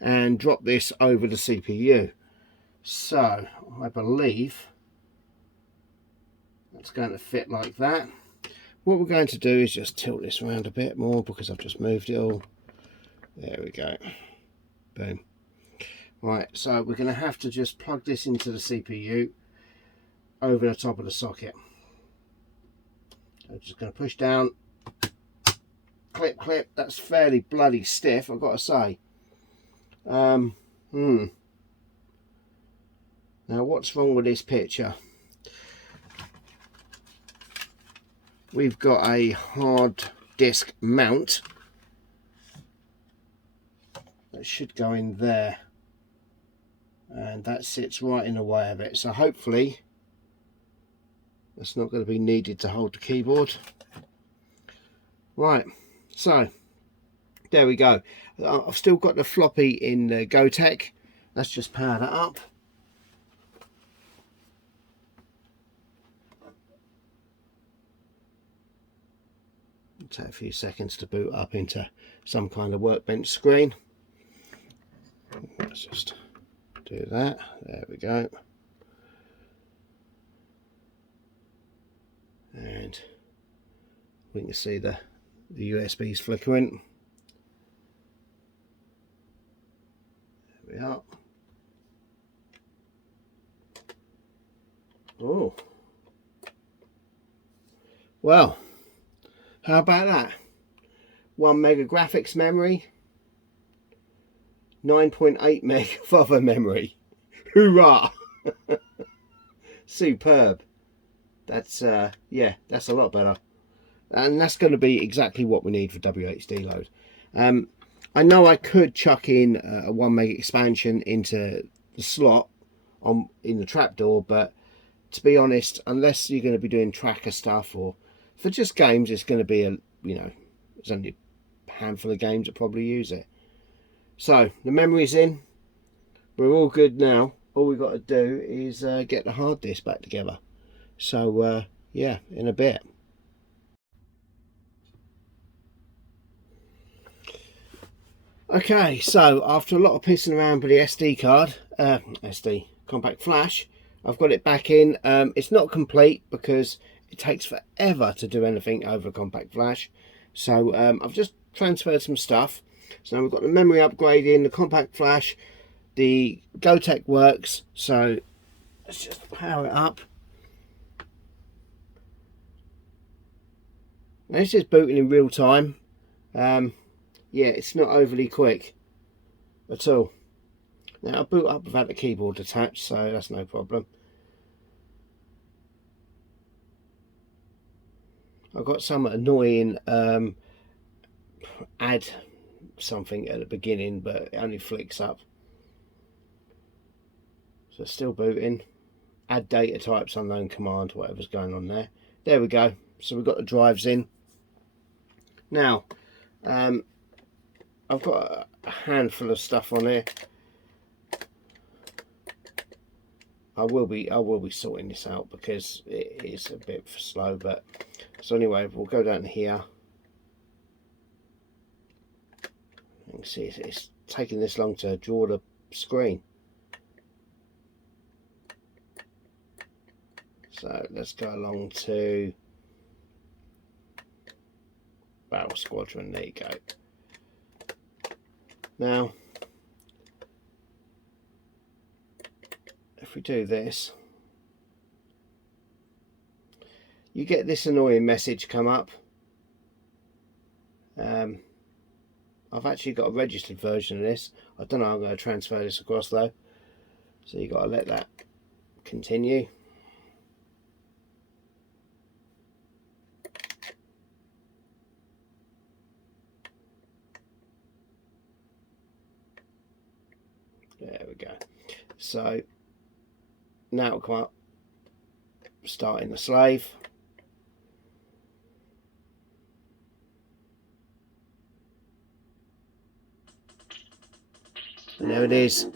and drop this over the CPU. So I believe that's going to fit like that. What we're going to do is just tilt this around a bit more because I've just moved it all. There we go. Boom. Right, so we're going to have to just plug this into the CPU over the top of the socket. I'm just going to push down. Clip, clip. That's fairly bloody stiff, I've got to say. Now what's wrong with this picture? We've got a hard disk mount that should go in there, and that sits right in the way of it, so hopefully that's not going to be needed to hold the keyboard. Right, so there we go. I've still got the floppy in goto. Let's just power that up. It'll take a few seconds to boot up into some kind of workbench screen. Let's just do that. There we go. And we can see the USBs flickering. There we are. Oh, well, how about that? 1 mega graphics memory, 9.8 meg of other memory. Hoorah! Superb. That's yeah, that's a lot better, and that's going to be exactly what we need for WHD load. I know I could chuck in a 1 meg expansion into the slot in the trapdoor, but to be honest, unless you're going to be doing tracker stuff or for just games, it's going to be there's only a handful of games that probably use it. So the memory's in, we're all good now. All we've got to do is get the hard disk back together. So yeah, in a bit. Okay, so after a lot of pissing around with the SD card, SD compact flash, I've got it back in. It's not complete because it takes forever to do anything over a compact flash. So I've just transferred some stuff. So now we've got the memory upgrade in, the compact flash, the goto works. So let's just power it up. Now this is booting in real time. Yeah, it's not overly quick at all. Now I'll boot up without the keyboard attached, so that's no problem. I've got some annoying add something at the beginning, but it only flicks up. So it's still booting. Add data types, unknown command, whatever's going on there. There we go. So we've got the drives in. Now, I've got a handful of stuff on here. I will be sorting this out because it is a bit slow, but so anyway, we'll go down here. You can see it's taking this long to draw the screen. So let's go along to Battle Squadron. There you go. Now, if we do this, you get this annoying message come up. I've actually got a registered version of this. I don't know how I'm going to transfer this across though. So you've got to let that continue. There we go. So now it'll come up, starting the slave. And there it is.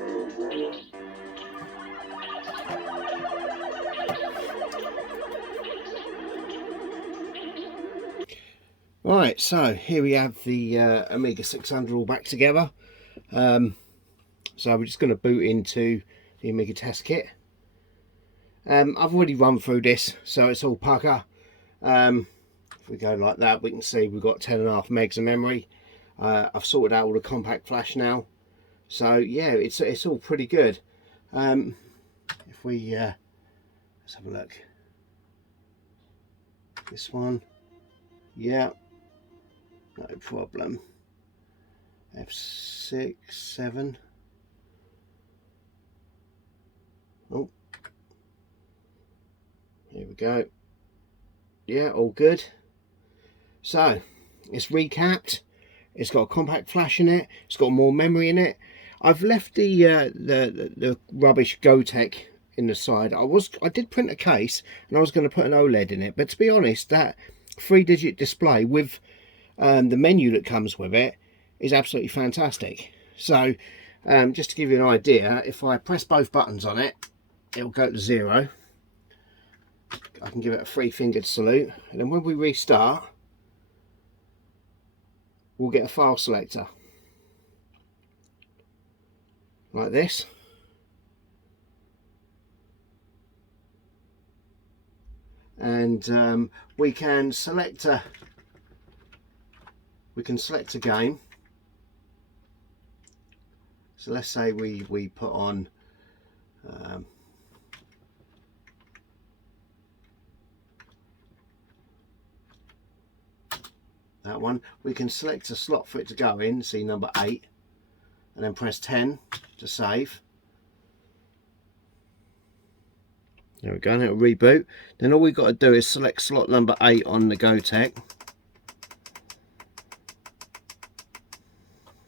Right, so here we have the Amiga 600 all back together. So we're just going to boot into the Amiga test kit. I've already run through this, so it's all pucker. If we go like that, we can see we've got 10.5 megs of memory. I've sorted out all the compact flash now, so yeah, it's all pretty good. If we let's have a look. This one, yeah, no problem. F6, 7. Oh, here we go. Yeah, all good. So it's recapped. It's got a compact flash in it. It's got more memory in it. I've left the rubbish Gotek in the side. I did print a case and I was going to put an OLED in it, but to be honest, that 3-digit display with the menu that comes with it is absolutely fantastic. So just to give you an idea, if I press both buttons on it, it'll go to 0. I can give it a 3-fingered salute, and then when we restart, we'll get a file selector like this. And we can select a game. So let's say we put on that one. We can select a slot for it to go in, see number 8, and then press 10 to save. There we go, and it'll reboot. Then all we've got to do is select slot number 8 on the Gotek.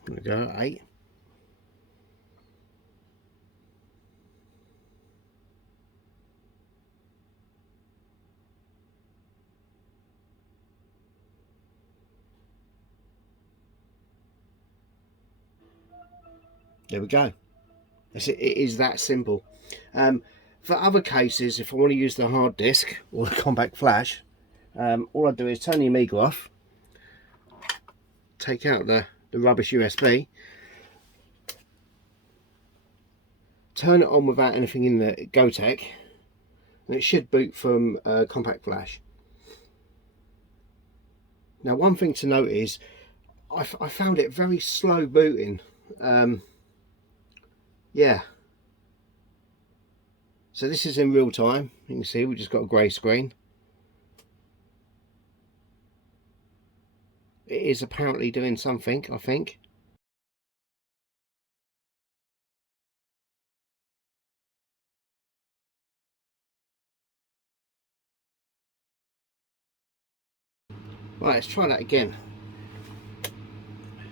There we go, 8. There we go. It is that simple. For other cases, if I want to use the hard disk or the compact flash, all I do is turn the Amiga off, take out the rubbish USB, turn it on without anything in the Gotek, and it should boot from compact flash. Now, one thing to note is I found it very slow booting. Yeah. So this is in real time. You can see we just got a grey screen. It is apparently doing something, I think. Right, let's try that again.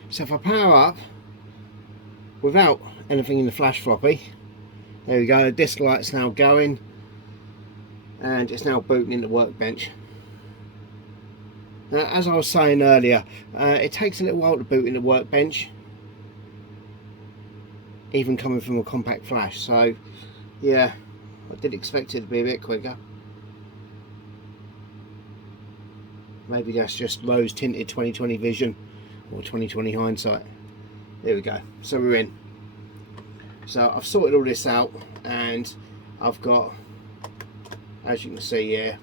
So if I power up without anything in the flash floppy, there we go, the disk light's now going and it's now booting into Workbench. Now, as I was saying earlier, it takes a little while to boot into Workbench, even coming from a compact flash. So yeah, I did expect it to be a bit quicker. Maybe that's just rose tinted 2020 vision or 2020 hindsight. There we go, so we're in. So I've sorted all this out and I've got, as you can see here,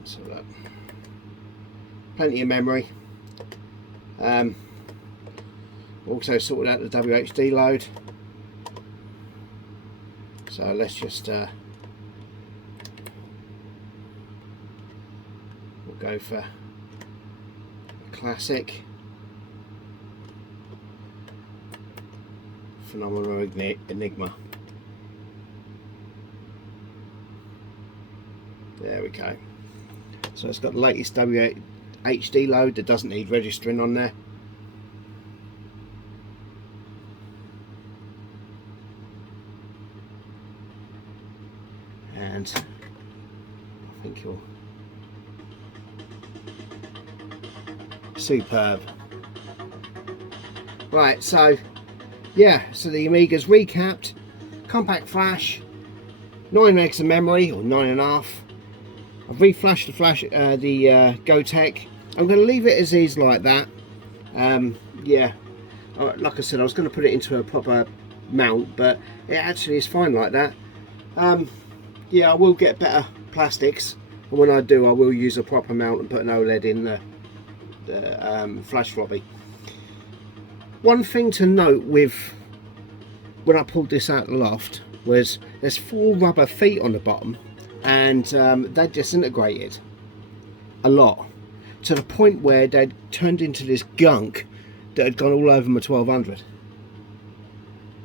let's have a look, plenty of memory. Also sorted out the WHD load. So let's just we'll go for a classic Phenomenal Enigma. There we go. So it's got the latest WHD load that doesn't need registering on there. And I think you'll superb. Right, so yeah, so the Amiga's recapped. Compact flash, 9 megs of memory, or 9.5. I've reflashed the Gotec. I'm going to leave it as is like that. Yeah, like I said, I was going to put it into a proper mount, but it actually is fine like that. Yeah, I will get better plastics, and when I do, I will use a proper mount and put an OLED in the flash floppy. One thing to note with when I pulled this out of the loft was there's 4 rubber feet on the bottom, and they disintegrated a lot, to the point where they'd turned into this gunk that had gone all over my 1200.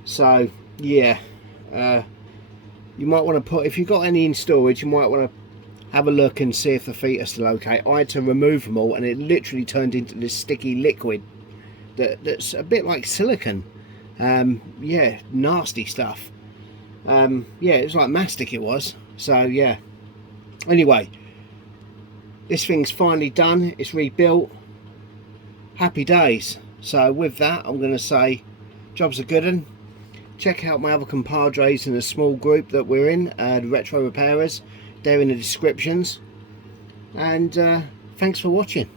So yeah, you might want to put, if you've got any in storage, you might want to have a look and see if the feet are still okay. I had to remove them all, and it literally turned into this sticky liquid that's a bit like silicone. Yeah, nasty stuff. Yeah, it was like mastic, it was. So yeah, anyway, this thing's finally done, it's rebuilt, happy days. So with that, I'm going to say job's a good one. Check out my other compadres in a small group that we're in, the Retro Repairers. They're in the descriptions, and thanks for watching.